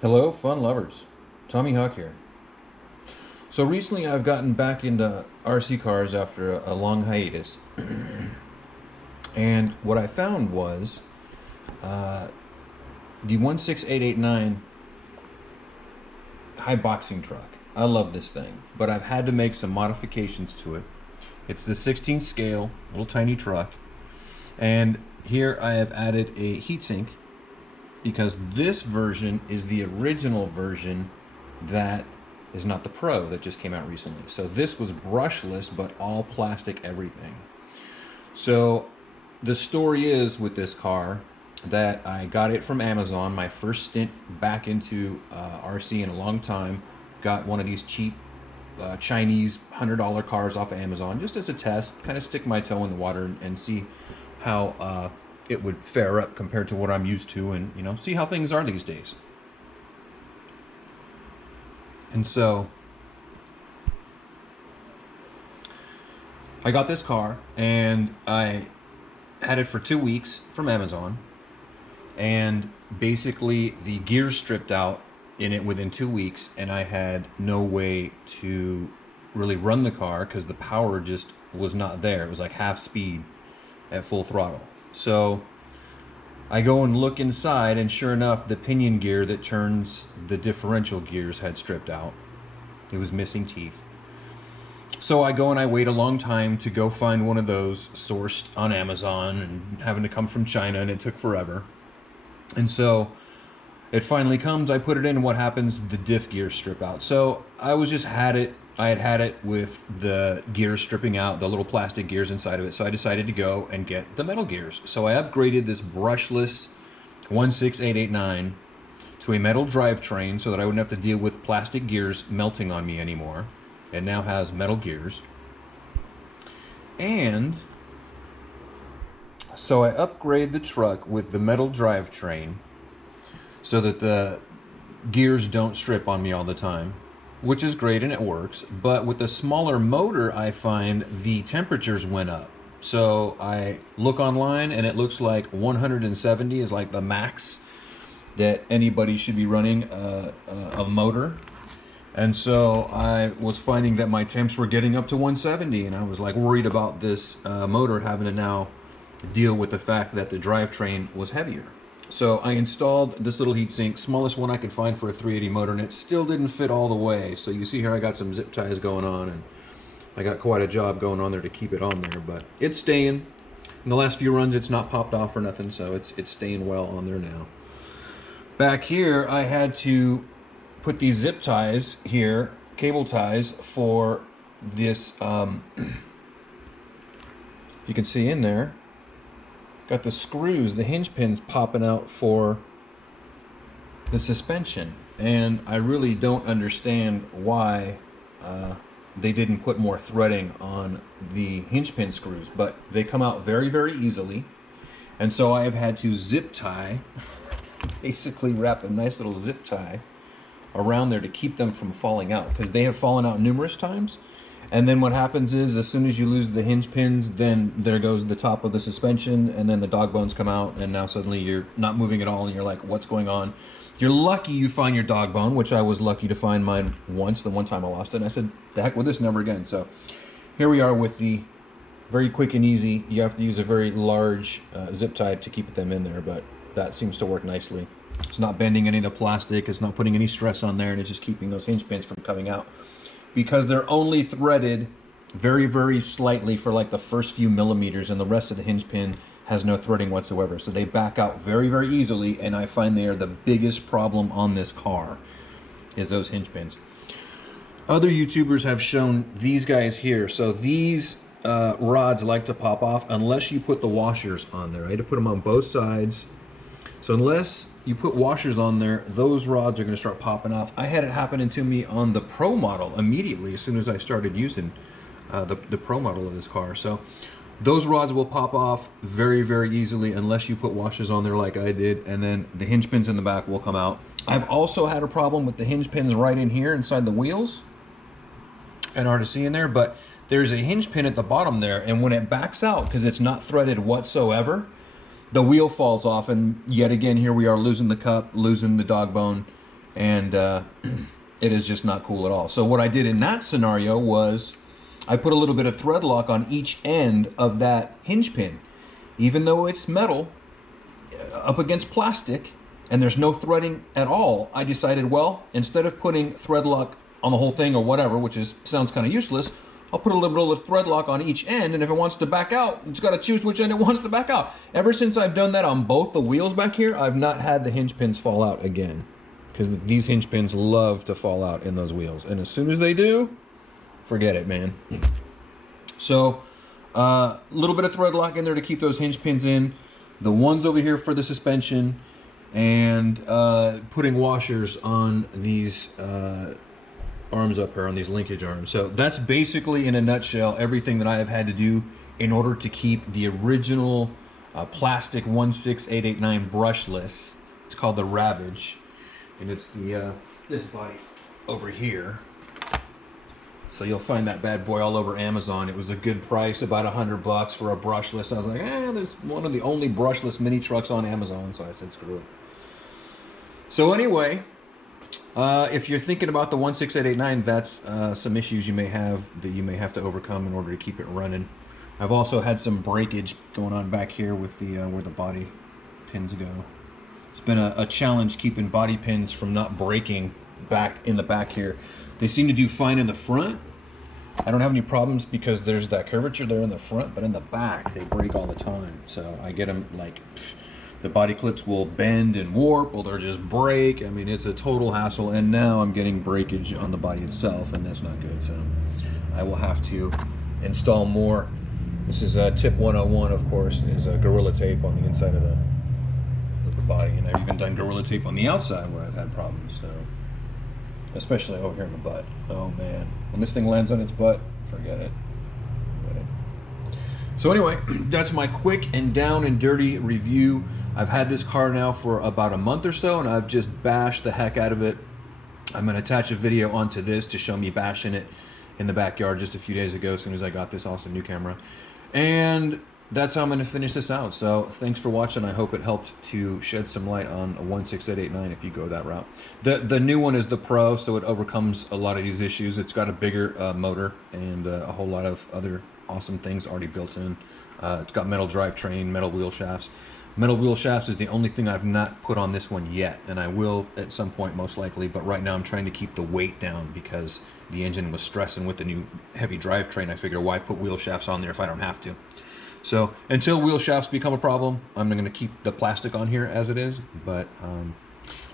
Hello, fun lovers. Tommy Hawk here. So recently I've gotten back into RC cars after a long hiatus. And what I found was uh, the 16889 high boxing truck. I love this thing, but I've had to make some modifications to it. It's the 16th scale, little tiny truck. And here I have added a heatsink because this version is the original version that is not the Pro that just came out recently. So this was brushless, but all plastic everything. So the story is with this car that I got it from Amazon, my first stint back into RC in a long time. Got one of these cheap Chinese $100 cars off of Amazon just as a test, kind of stick my toe in the water and see how it would fare up compared to what I'm used to, and see how things are these days. And so I got this car and I had it for 2 weeks from Amazon, and basically the gears stripped out in it within 2 weeks, and I had no way to really run the car because the power just was not there. It was like half speed at full throttle. So I go and look inside, and sure enough, the pinion gear that turns the differential gears had stripped out. It was missing teeth. So I go and I wait a long time to go find one of those sourced on Amazon, and having to come from China, and it took forever. And so it finally comes, I put it in, and what happens? The diff gears strip out. So I had it with the gears stripping out, the little plastic gears inside of it. So I decided to go and get the metal gears. So I upgraded this brushless 16889 to a metal drivetrain so that I wouldn't have to deal with plastic gears melting on me anymore. It now has metal gears. And so I upgrade the truck with the metal drivetrain so that the gears don't strip on me all the time, which is great and it works. But with the smaller motor, I find the temperatures went up. So I look online and it looks like 170 is like the max that anybody should be running a motor. And so I was finding that my temps were getting up to 170, and I was like worried about this motor having to now deal with the fact that the drivetrain was heavier. So I installed this little heatsink, smallest one I could find for a 380 motor, and it still didn't fit all the way. So you see here I got some zip ties going on, and I got quite a job going on there to keep it on there, but it's staying. In the last few runs it's not popped off or nothing, so it's staying well on there now. Back here I had to put these zip ties here, cable ties, for this, you can see in there, got the screws, the hinge pins popping out for the suspension. And I really don't understand why they didn't put more threading on the hinge pin screws, but they come out very, very easily. And so I have had to zip tie, basically wrap a nice little zip tie around there to keep them from falling out, because they have fallen out numerous times. And then what happens is, as soon as you lose the hinge pins, then there goes the top of the suspension, and then the dog bones come out, and now suddenly you're not moving at all, and you're like, what's going on? You're lucky you find your dog bone, which I was lucky to find mine once, the one time I lost it, and I said, the heck with this, never again. So here we are with the very quick and easy. You have to use a very large zip tie to keep them in there, but that seems to work nicely. It's not bending any of the plastic, it's not putting any stress on there, and it's just keeping those hinge pins from coming out, because they're only threaded very, very slightly for like the first few millimeters, and the rest of the hinge pin has no threading whatsoever. So they back out very, very easily, and I find they are the biggest problem on this car, is those hinge pins. Other YouTubers have shown these guys here. So these rods like to pop off unless you put the washers on there. I had to put them on both sides. So unless you put washers on there, those rods are going to start popping off. I had it happen to me on the Pro model immediately as soon as I started using the Pro model of this car. So those rods will pop off very, very easily unless you put washers on there like I did, and then the hinge pins in the back will come out. I've also had a problem with the hinge pins right in here inside the wheels, and hard to see in there, but there's a hinge pin at the bottom there, and when it backs out, because it's not threaded whatsoever, the wheel falls off, and yet again here we are losing the cup, losing the dog bone, and it is just not cool at all. So what I did in that scenario was I put a little bit of thread lock on each end of that hinge pin. Even though it's metal up against plastic and there's no threading at all, I decided, well, instead of putting thread lock on the whole thing or whatever, which sounds kind of useless, I'll put a little bit of thread lock on each end, and if it wants to back out, it's got to choose which end it wants to back out. Ever since I've done that on both the wheels back here, I've not had the hinge pins fall out again, because these hinge pins love to fall out in those wheels, and as soon as they do, forget it, man. So a little bit of thread lock in there to keep those hinge pins in, the ones over here for the suspension, and putting washers on these arms up here, on these linkage arms. So that's basically, in a nutshell, everything that I have had to do in order to keep the original plastic 16889 brushless. It's called the Ravage, and it's the this body over here. So you'll find that bad boy all over Amazon. It was a good price, about $100 for a brushless. I was like, there's one of the only brushless mini trucks on Amazon, so I said screw it. So anyway, if you're thinking about the 16889, that's some issues you may have that you may have to overcome in order to keep it running. I've also had some breakage going on back here with the where the body pins go. It's been a challenge keeping body pins from not breaking back in the back here. They seem to do fine in the front. I don't have any problems because there's that curvature there in the front, but in the back they break all the time. So I get them like, the body clips will bend and warp, or they'll just break. I mean, it's a total hassle, and now I'm getting breakage on the body itself, and that's not good. So I will have to install more. This is tip 101, of course, is Gorilla Tape on the inside of the body, and I've even done Gorilla Tape on the outside where I've had problems. So especially over here in the butt. Oh man, when this thing lands on its butt, forget it. So anyway, that's my quick and down and dirty review. I've had this car now for about a month or so, and I've just bashed the heck out of it. I'm going to attach a video onto this to show me bashing it in the backyard just a few days ago, as soon as I got this awesome new camera. And that's how I'm going to finish this out. So thanks for watching. I hope it helped to shed some light on a 16889 if you go that route. The new one is the Pro, so it overcomes a lot of these issues. It's got a bigger motor and a whole lot of other awesome things already built in. It's got metal drivetrain, metal wheel shafts. Metal wheel shafts is the only thing I've not put on this one yet, and I will at some point most likely, but right now I'm trying to keep the weight down because the engine was stressing with the new heavy drivetrain. I figure, why put wheel shafts on there if I don't have to? So until wheel shafts become a problem, I'm going to keep the plastic on here as it is. But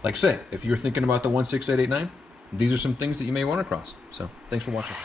like I say, if you're thinking about the 16889, these are some things that you may run across. So thanks for watching.